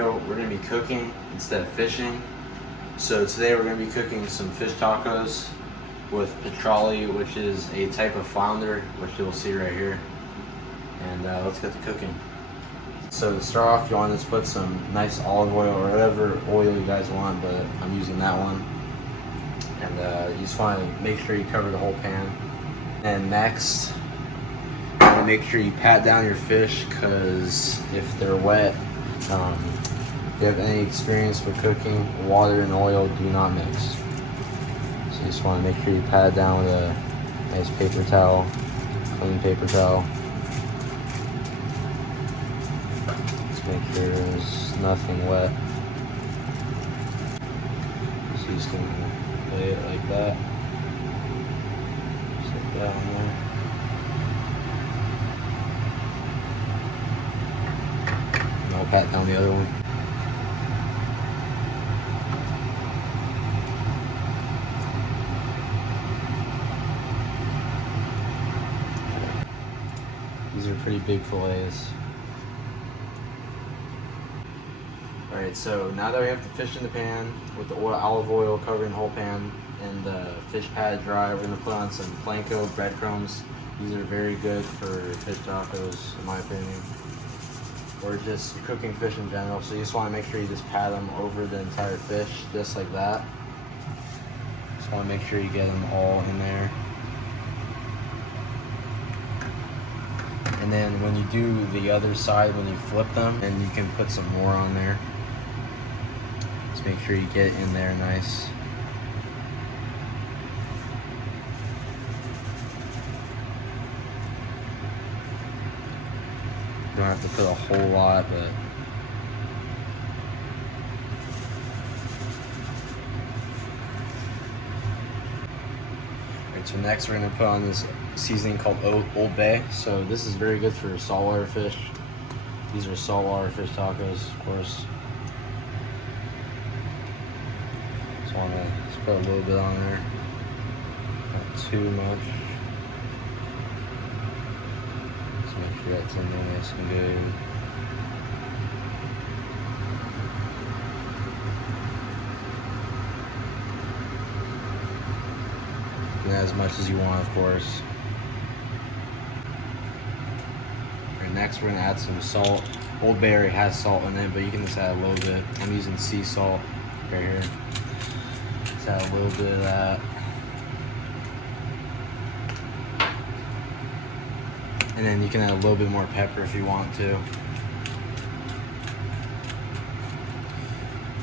video, we're going to be cooking instead of fishing. So today we're going to be cooking some fish tacos with petrale, which is a type of flounder, which you'll see right here. And let's get to cooking. So to start off, you want to just put some nice olive oil or whatever oil you guys want, but I'm using that one. And you just want to make sure you cover the whole pan. And next, make sure you pat down your fish, because if they're wet, if you have any experience with cooking, water and oil do not mix. So you just want to make sure you pat it down with a nice paper towel, clean paper towel. Just make sure there's nothing wet. So you just gonna lay it like that. Just like that on there. And I'll pat down the other one. These are pretty big fillets. Alright, so now that we have the fish in the pan with the olive oil covering the whole pan and the fish pad dry, we're going to put on some Panko Bread Crumbs. These are very good for fish tacos, in my opinion, or just cooking fish in general. So you just want to make sure you just pat them over the entire fish, just like that. Just want to make sure you get them all in there. And then when you do the other side, when you flip them, and you can put some more on there. Just make sure you get it in there nice. You don't have to put a whole lot, but so next we're going to put on this seasoning called Old Bay. So this is very good for saltwater fish. These are saltwater fish tacos, of course. Just want to put a little bit on there, not too much. Just make sure that's in there nice and good. As much as you want, of course. And next we're gonna add some salt. Old Bay already has salt in it, but you can just add a little bit. I'm using sea salt right here. Just add a little bit of that. And then you can add a little bit more pepper if you want to.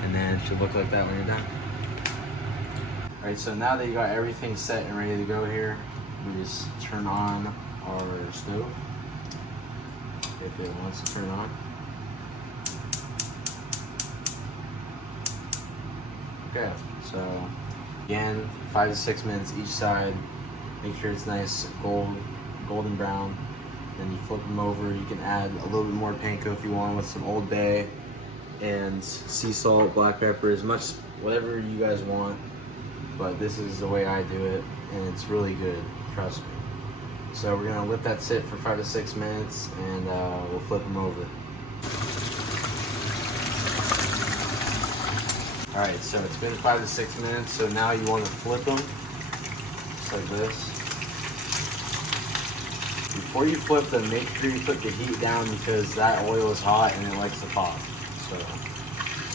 And then it should look like that when you're done. Alright, so now that you got everything set and ready to go here, we just turn on our stove, if it wants to turn on. Okay, so again, 5 to 6 minutes each side. Make sure it's nice golden brown. Then you flip them over. You can add a little bit more panko if you want with some Old Bay and sea salt, black pepper, as much, whatever you guys want. But this is the way I do it, and it's really good, trust me. So we're gonna let that sit for 5 to 6 minutes, and we'll flip them over. All right, so it's been 5 to 6 minutes, so now you wanna flip them, just like this. Before you flip them, make sure you put the heat down, because that oil is hot and it likes to pop. So,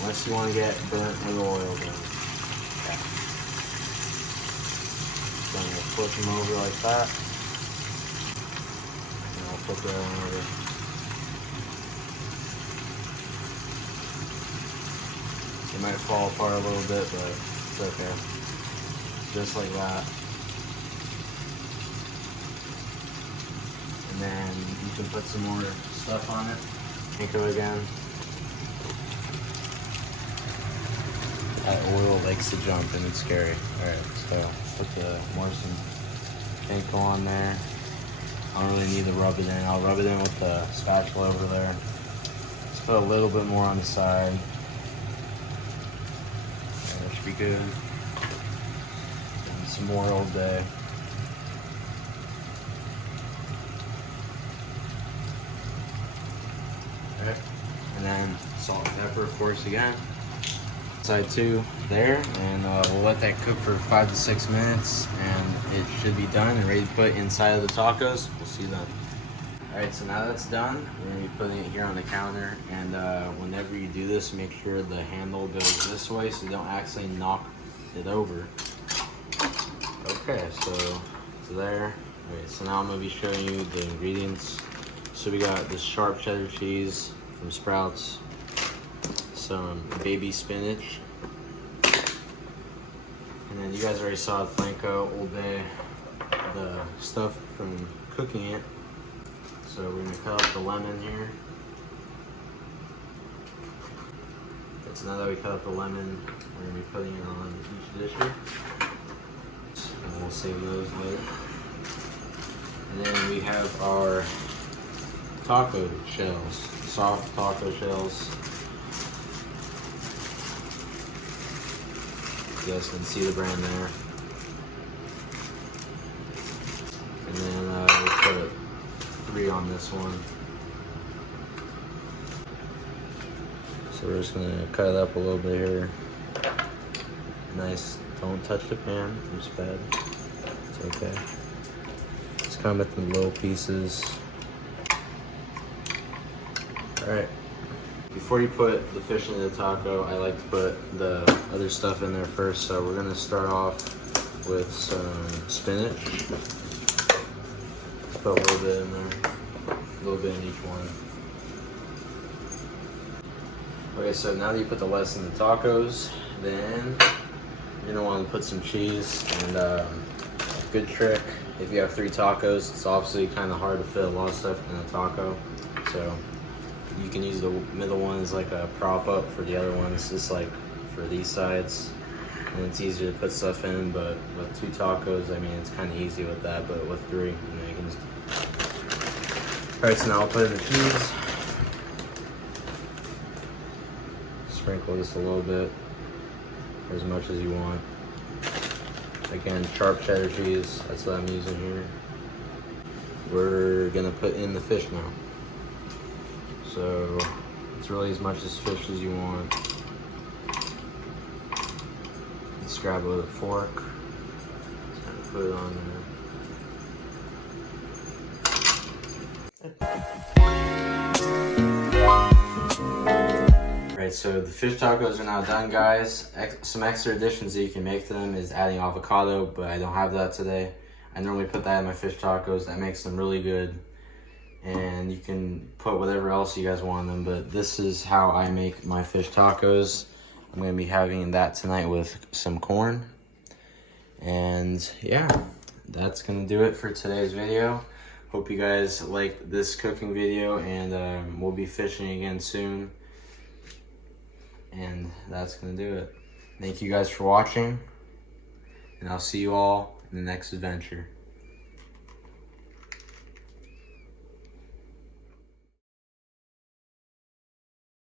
unless you wanna get burnt with oil, then. So I'm going to flip them over like that, and I'll flip that one over. It might fall apart a little bit, but it's okay. Just like that. And then you can put some more stuff on it. Panko again. That oil likes to jump and it's scary. Alright, so put some panko on there. I don't really need to rub it in. I'll rub it in with the spatula over there. Just put a little bit more on the side. That should be good. And some more Old Bay. Okay. And then salt and pepper, of course, again. Side 2 there, and we'll let that cook for 5 to 6 minutes, and it should be done and ready to put inside of the tacos. We'll see you then. Alright, so now that's done, we're going to be putting it here on the counter, and whenever you do this, make sure the handle goes this way so you don't accidentally knock it over. Okay, so it's there. Alright, so now I'm going to be showing you the ingredients. So we got this sharp cheddar cheese from Sprouts, some baby spinach, and then you guys already saw the Panko the stuff from cooking it. So we're gonna cut up the lemon here. Okay, so now that we cut up the lemon, we're gonna be putting it on each dish here. And we'll save those later. And then we have our taco shells, soft taco shells. You guys can see the brand there. And then we'll put 3 on this one. So we're just gonna cut it up a little bit here. Nice, don't touch the pan, it's bad. It's okay. Just cut them in little pieces. Alright. Before you put the fish into the taco, I like to put the other stuff in there first. So we're gonna start off with some spinach. Put a little bit in there, a little bit in each one. Okay, so now that you put the lettuce in the tacos, then you're gonna want to put some cheese. And a good trick, if you have 3 tacos, it's obviously kind of hard to fit a lot of stuff in a taco. So you can use the middle one as like a prop up for the other ones, just like for these sides. And it's easier to put stuff in, but with 2 tacos, I mean, it's kind of easy with that, but with 3, you know, you can just... Alright, so now I'll put in the cheese. Sprinkle this a little bit, as much as you want. Again, sharp cheddar cheese, that's what I'm using here. We're gonna put in the fish now. So it's really as much as fish as you want. Let's grab it with a fork. Just kind of put it on there. Alright, so the fish tacos are now done, guys. Some extra additions that you can make to them is adding avocado, but I don't have that today. I normally put that in my fish tacos. That makes them really good. And you can put whatever else you guys want in them, but this is how I make my fish tacos. I'm gonna be having that tonight with some corn. And yeah, that's gonna do it for today's video. Hope you guys liked this cooking video, and we'll be fishing again soon. And that's gonna do it. Thank you guys for watching, and I'll see you all in the next adventure.